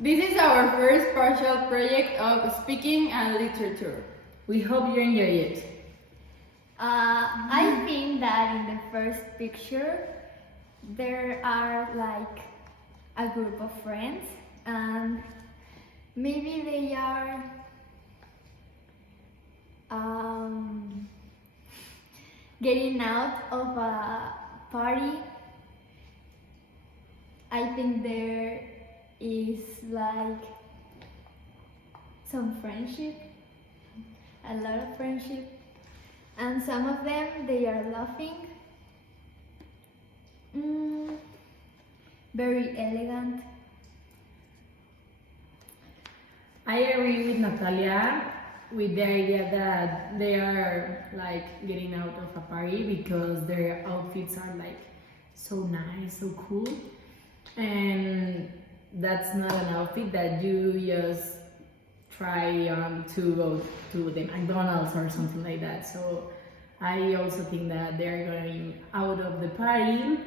This is our first partial project of speaking and literature. We hope you enjoy it. I think that in the first picture there are like a group of friends and maybe they are getting out of a party. I think there is like some friendship, a lot of friendship, and some of them they are laughing. Very elegant. I agree with Natalia with the idea that they are like getting out of a party because their outfits are like so nice, so cool. And that's not an outfit that you just try on to go to the McDonald's or something like that. So I also think that they're going out of the party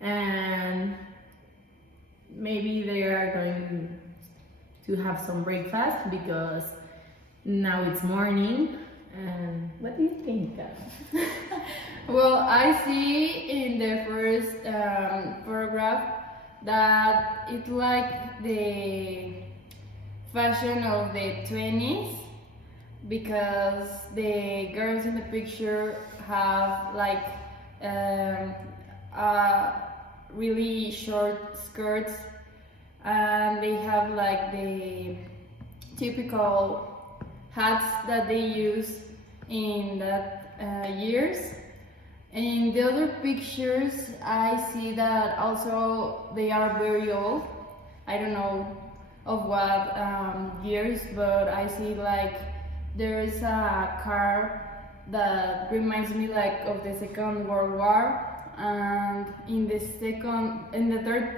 and maybe they are going to have some breakfast because now it's morning. And what do you think, Kat? Well, I see in the first paragraph that it's like the fashion of the 20s because the girls in the picture have like really short skirts and they have like the typical hats that they use in that years. In the other pictures, I see that also they are very old. I don't know of what years, but I see like there is a car that reminds me like of the Second World War. And in the third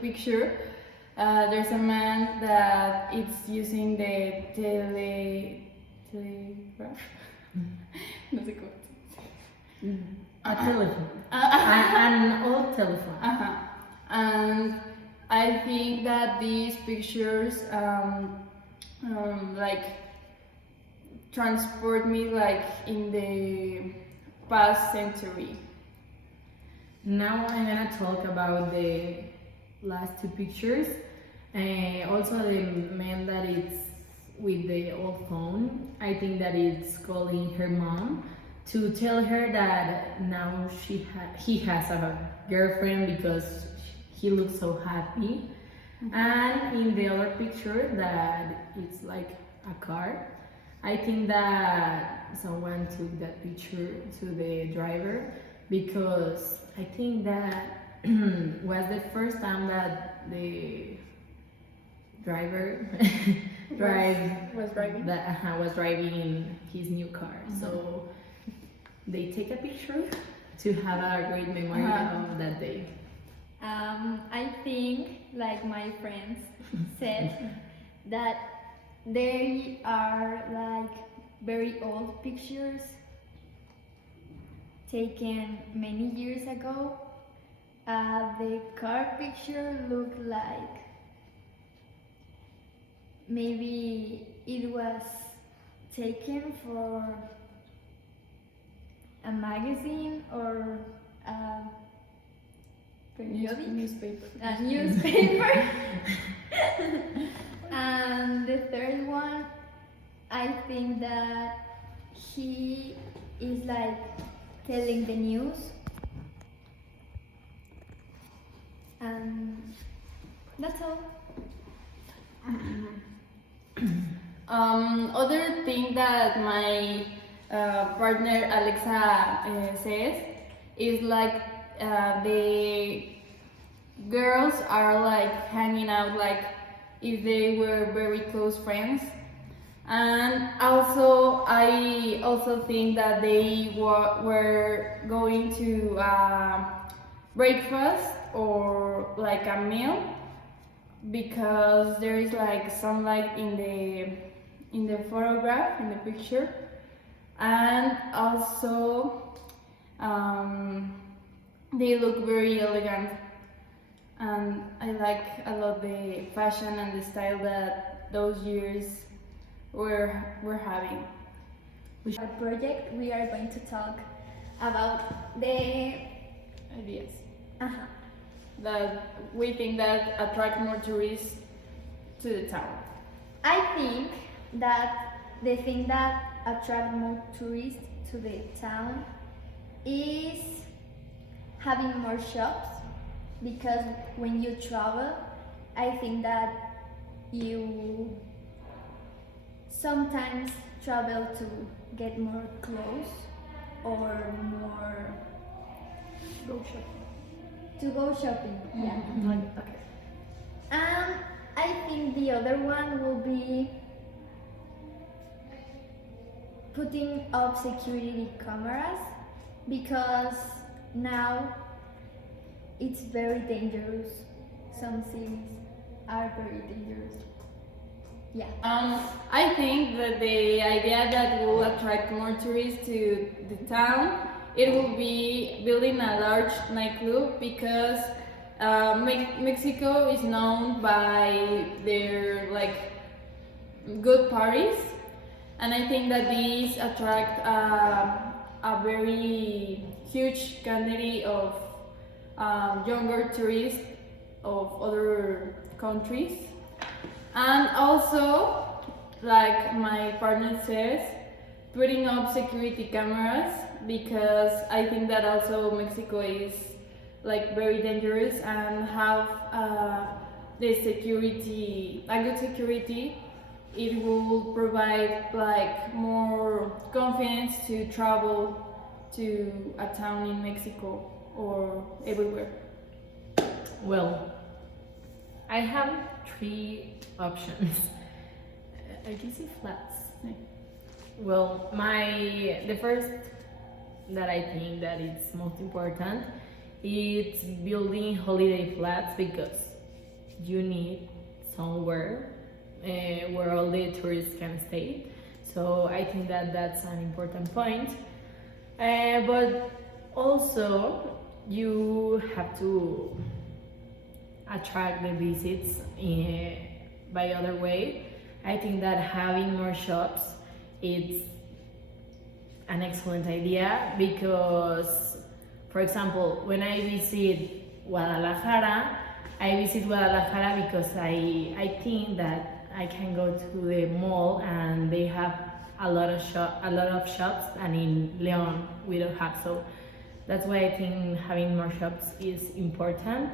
picture, there's a man that is using the telegraph. No sé cómo. A telephone. An old telephone. And I think that these pictures like transport me like in the past century. Now I'm gonna talk about the last two pictures. Also the man that is with the old phone. I think that it's calling her mom to tell her that now he has a girlfriend because he looks so happy. And in the other picture that it's like a car, I think that someone took that picture to the driver because I think that was the first time that the driver was driving. Was driving in his new car. So they take a picture to have a great memory of that day. I think, like my friends said, that they are like very old pictures taken many years ago. The car picture looked like maybe it was taken for a magazine or a periodic Newspaper. a newspaper. And the third one, I think that he is like telling the news, and that's all. Other thing that my partner Alexa says is like the girls are like hanging out like if they were very close friends. And also I also think that they were going to breakfast or like a meal because there is like sunlight in the photograph, in the picture. And also they look very elegant. and I like a lot the fashion and the style that those years were having. Our project, we are going to talk about the Ideas uh-huh, that we think that attract more tourists to the town. I think that the thing that attract more tourists to the town is having more shops, because when you travel, I think that you sometimes travel to get more clothes or more Go shopping. to go shopping. Yeah. Okay. And I think the other one will be putting up security cameras, because now it's very dangerous. Some cities are very dangerous. Yeah. I think that the idea that will attract more tourists to the town, it will be building a large nightclub, because Mexico is known by their like good parties, and I think that these attract a very huge quantity of younger tourists of other countries. And also, like my partner says, putting up security cameras, because I think that also Mexico is like very dangerous, and have the security, a good security, it will provide like more confidence to travel to a town in Mexico or everywhere. Well, I have three options. I can see flats. Well, the first that I think that it's most important, it's building holiday flats, because you need somewhere where all the tourists can stay. So I think that that's an important point. But also you have to attract the visits by other way. I think that having more shops, it's an excellent idea, because, for example, when I visit Guadalajara, because I think that I can go to the mall and they have a lot of shops, and in Leon we don't have. So that's why I think having more shops is important.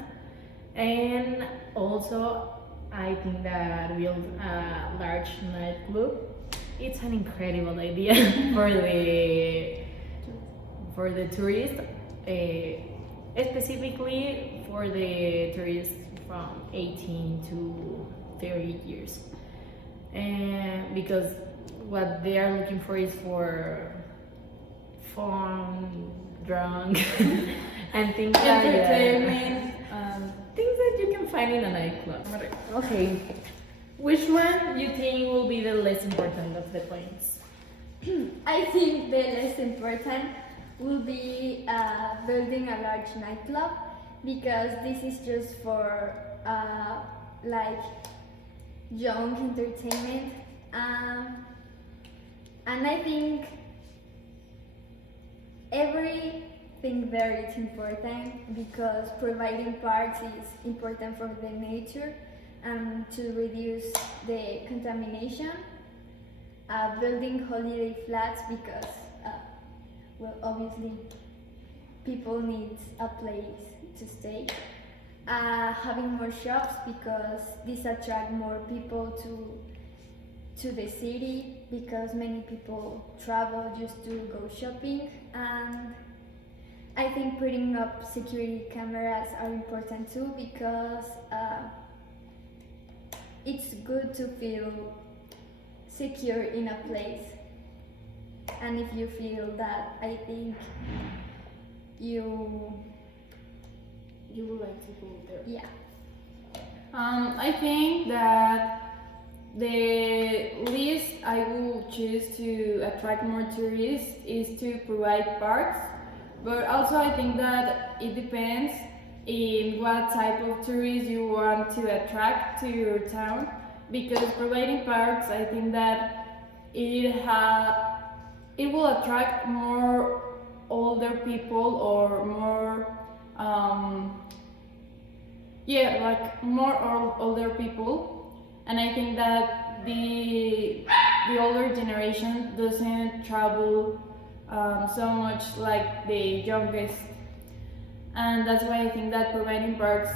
And also, I think that build a large nightclub, it's an incredible idea for the tourists, specifically for the tourists from 18 to 30 years, because what they are looking for is for fun, drunk, and things like Entertainment. things that you can find in a nightclub. Okay, which one do you think will be the less important of the points? I think the less important will be building a large nightclub, because this is just for like young entertainment, and I think everything there is important, because providing parks is important for the nature and to reduce the contamination. Building holiday flats, because well, obviously people need a place to stay. Having more shops, because this attract more people to the city, because many people travel just to go shopping. And I think putting up security cameras are important too, because it's good to feel secure in a place. And if you feel that, I think you would like to go there. yeah. I think that the least I will choose to attract more tourists is to provide parks, but also I think that it depends in what type of tourists you want to attract to your town, because providing parks, I think that it will attract more older people or more more older people, and I think that the older generation doesn't travel so much like the youngest, and that's why I think that providing parks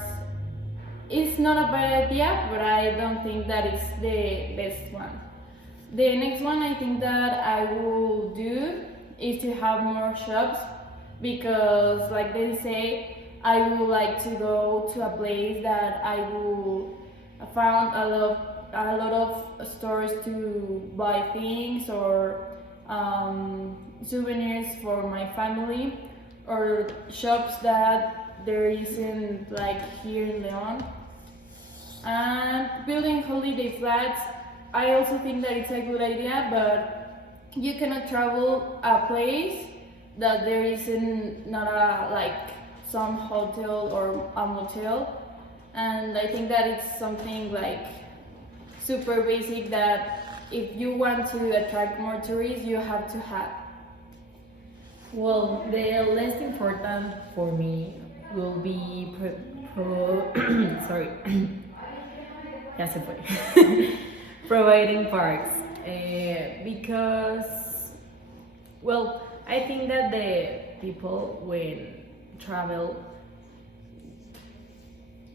is not a bad idea, but I don't think that it's the best one. The next one I think that I will do is to have more shops, because like they say, I would like to go to a place that I will found a lot of stores to buy things or souvenirs for my family, or shops that there isn't like here in Leon. And building holiday flats, I also think that it's a good idea, but you cannot travel a place that there isn't not a like some hotel or a motel, and I think that it's something like super basic that if you want to attract more tourists, you have to have. Well, the less important for me will be sorry, ya se fue. Providing parks, because, well, I think that the people when travel,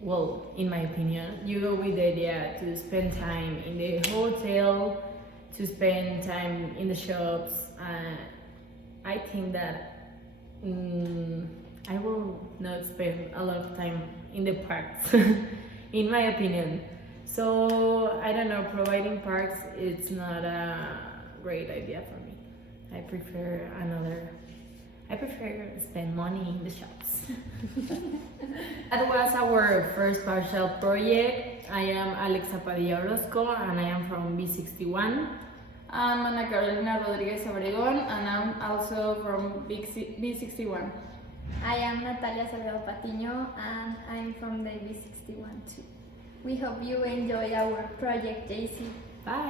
well, in my opinion, you go with the idea to spend time in the hotel, to spend time in the shops. I think that I will not spend a lot of time in the parks, in my opinion. So I don't know, providing parks, it's not a great idea for me. I prefer spend money in the shops. That was our first partial project. I am Alexa Padilla Orozco and I am from B61. I'm Ana Carolina Rodriguez Obregón, and I'm also from B61. I am Natalia Salgado Patiño and I'm from the B61 too. We hope you enjoy our project, JC. Bye!